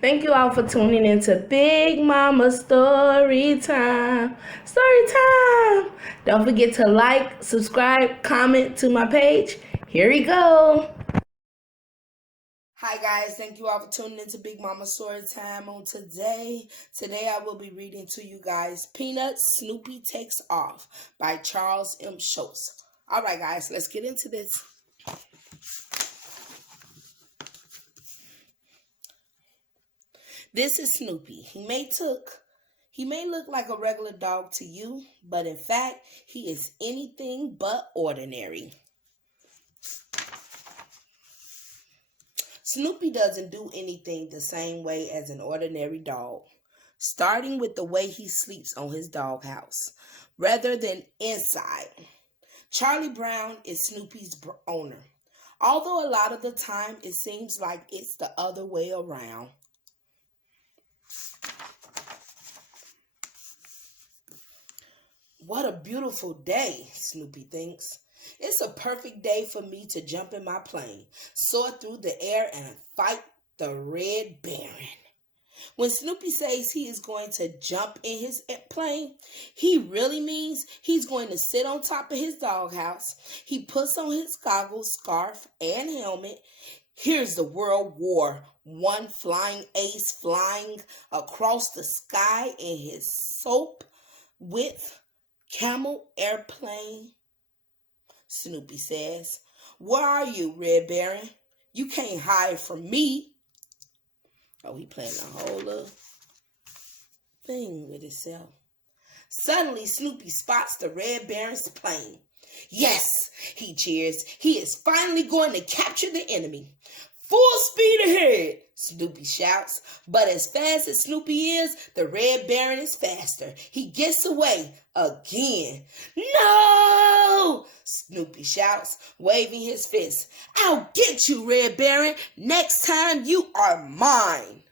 Thank you all for tuning into Big Mama Story Time. Story Time! Don't forget to like, subscribe, comment to my page. Here we go. Hi guys, thank you all for tuning into Big Mama Story Time on today. Today I will be reading to you guys Peanuts, Snoopy Takes Off by Charles M. Schultz. All right guys, let's get into this. This is Snoopy. He may look like a regular dog to you, but in fact, he is anything but ordinary. Snoopy doesn't do anything the same way as an ordinary dog, starting with the way he sleeps on his doghouse, rather than inside. Charlie Brown is Snoopy's owner, although a lot of the time it seems like it's the other way around. What a beautiful day, Snoopy thinks. It's a perfect day for me to jump in my plane, soar through the air, and fight the Red Baron. When Snoopy says he is going to jump in his plane, he really means he's going to sit on top of his doghouse. He puts on his goggles, scarf, and helmet. Here's the World War I flying ace flying across the sky in his soap with camel airplane. Snoopy says, "Where are you, Red Baron? You can't hide from me." Oh, he playing a whole little thing with himself. Suddenly, Snoopy spots the Red Baron's plane. Yes, he cheers. He is finally going to capture the enemy. Full speed ahead, Snoopy shouts. But as fast as Snoopy is, the Red Baron is faster. He gets away again. No! Snoopy shouts, waving his fist. I'll get you, Red Baron. Next time you are mine.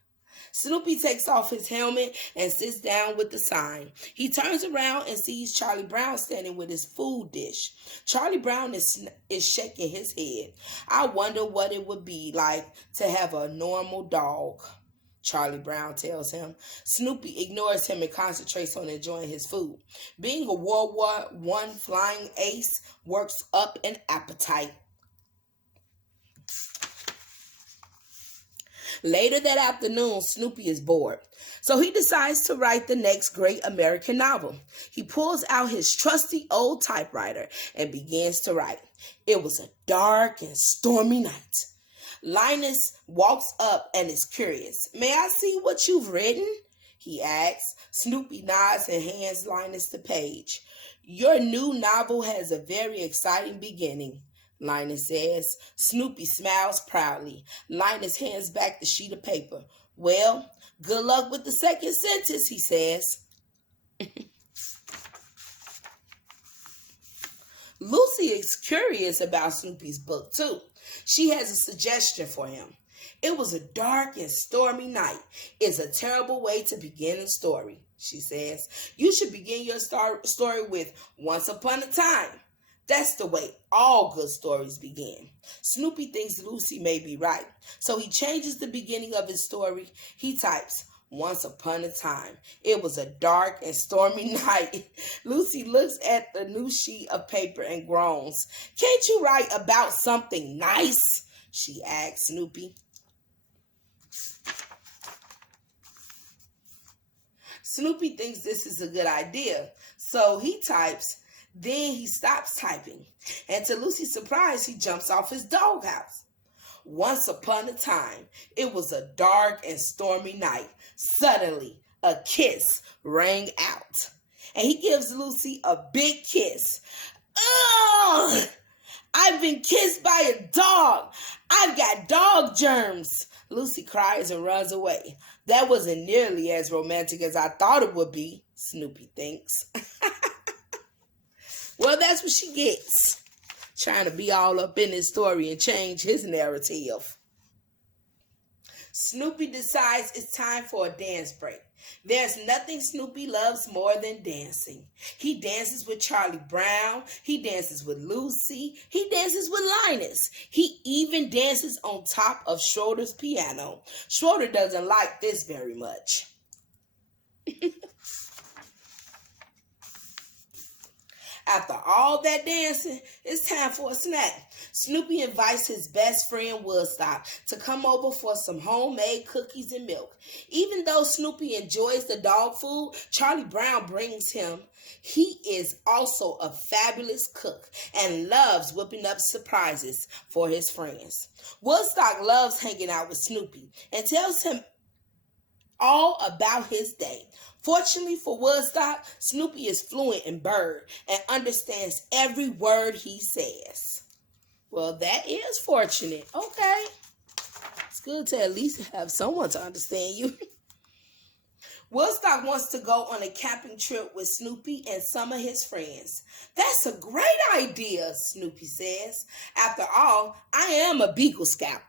Snoopy takes off his helmet and sits down with the sign. He turns around and sees Charlie Brown standing with his food dish. Charlie Brown is shaking his head. I wonder what it would be like to have a normal dog, Charlie Brown tells him. Snoopy ignores him and concentrates on enjoying his food. Being a World War I flying ace works up an appetite. Later that afternoon, Snoopy is bored, so he decides to write the next great American novel. He pulls out his trusty old typewriter and begins to write. It was a dark and stormy night. Linus walks up and is curious. "May I see what you've written?" he asks. Snoopy nods and hands Linus the page. "Your new novel has a very exciting beginning," Linus says. Snoopy smiles proudly. Linus hands back the sheet of paper. "Well, good luck with the second sentence," he says. Lucy is curious about Snoopy's book, too. She has a suggestion for him. It was a dark and stormy night. It's a terrible way to begin a story, she says. You should begin your story with "Once upon a time." That's the way all good stories begin. Snoopy thinks Lucy may be right, so he changes the beginning of his story. He types, "Once upon a time. It was a dark and stormy night." Lucy looks at the new sheet of paper and groans. "Can't you write about something nice?" she asks Snoopy. Snoopy thinks this is a good idea, so he types. Then he stops typing, and to Lucy's surprise, he jumps off his doghouse. "Once upon a time, it was a dark and stormy night. Suddenly, a kiss rang out." And he gives Lucy a big kiss. "Ugh! I've been kissed by a dog. I've got dog germs." Lucy cries and runs away. That wasn't nearly as romantic as I thought it would be, Snoopy thinks. Well, that's what she gets, trying to be all up in his story and change his narrative. Snoopy decides it's time for a dance break. There's nothing Snoopy loves more than dancing. He dances with Charlie Brown. He dances with Lucy. He dances with Linus. He even dances on top of Schroeder's piano. Schroeder doesn't like this very much. After all that dancing, it's time for a snack. Snoopy invites his best friend Woodstock to come over for some homemade cookies and milk. Even though Snoopy enjoys the dog food Charlie Brown brings him, he is also a fabulous cook and loves whipping up surprises for his friends. Woodstock loves hanging out with Snoopy and tells him all about his day. Fortunately for Woodstock, Snoopy is fluent in bird and understands every word he says. Well, that is fortunate. Okay. It's good to at least have someone to understand you. Woodstock wants to go on a camping trip with Snoopy and some of his friends. That's a great idea, Snoopy says. After all, I am a Beagle Scout.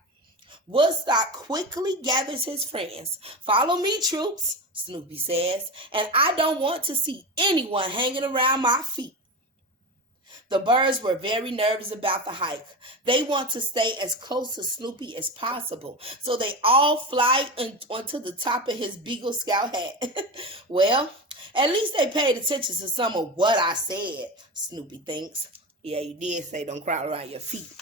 Woodstock quickly gathers his friends. Follow me, troops, Snoopy says, and I don't want to see anyone hanging around my feet. The birds were very nervous about the hike. They want to stay as close to Snoopy as possible, so they all fly onto the top of his Beagle Scout hat. Well, at least they paid attention to some of what I said, Snoopy thinks. Yeah, you did say don't crowd around your feet.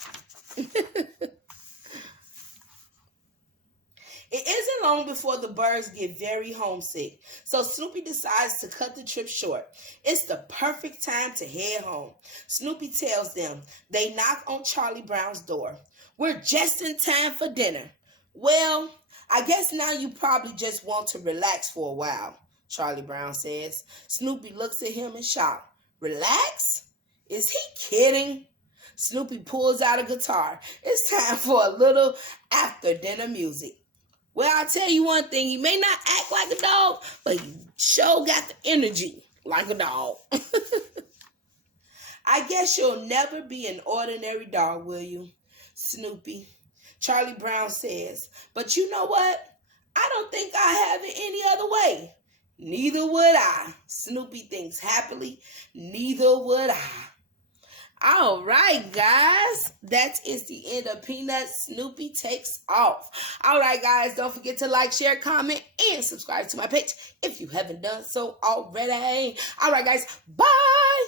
It isn't long before the birds get very homesick, so Snoopy decides to cut the trip short. It's the perfect time to head home. Snoopy tells them. They knock on Charlie Brown's door. We're just in time for dinner. Well, I guess now you probably just want to relax for a while, Charlie Brown says. Snoopy looks at him in shock. Relax? Is he kidding? Snoopy pulls out a guitar. It's time for a little after-dinner music. Well, I'll tell you one thing. He may not act like a dog, but he sure got the energy like a dog. I guess you'll never be an ordinary dog, will you, Snoopy? Charlie Brown says. But you know what? I don't think I have it any other way. Neither would I, Snoopy thinks happily. Neither would I. All right, guys, that is the end of Peanuts Snoopy Takes Off. All right, guys, don't forget to like, share, comment, and subscribe to my page if you haven't done so already. All right, guys, bye.